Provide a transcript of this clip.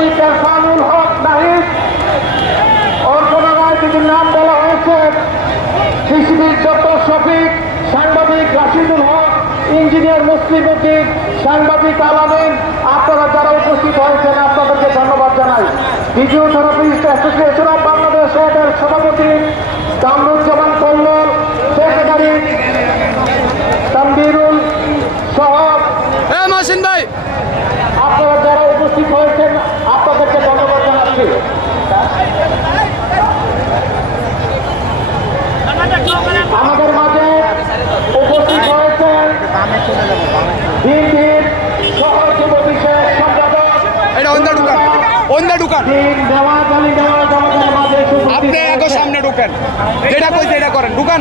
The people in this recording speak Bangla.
সাংবাদিক এরফানুল হক নাহিদ, ওর কোন রাজনীতির নাম বলা হয়েছে, কৃষিবিদ ডক্টর শফিক, সাংবাদিক রাশিদুল হক, ইঞ্জিনিয়ার মুসলিম উদ্দিন, সাংবাদিক আলামিন, আপনারা যারা উপস্থিত হয়েছেন আপনাদেরকে ধন্যবাদ জানাই। ফিজিওথেরাপিস্ট অ্যাসোসিয়েশন অব বাংলাদেশ এর সভাপতি কামরুজ্জামান কল্লোল, সেক্রেটারি তানবীরুল সহ মহসিন ভাই, আপনারা যারা উপস্থিত হয়েছেন আপনাদেরকে ধন্যবাদ জানাচ্ছি। আমাদের মাঝে উপস্থিত হয়েছেন বিএনপির সহ যুব বিষয়ক সম্পাদক এটা অন্ধা ঢুকান, অন্ধা ঢুকান, নেওয়াজ আলী নেওয়াজ আমাদের মাঝে আপনি আগে সামনে ঢুকেন, যেটা কইছে এটা করেন, ঢুকান।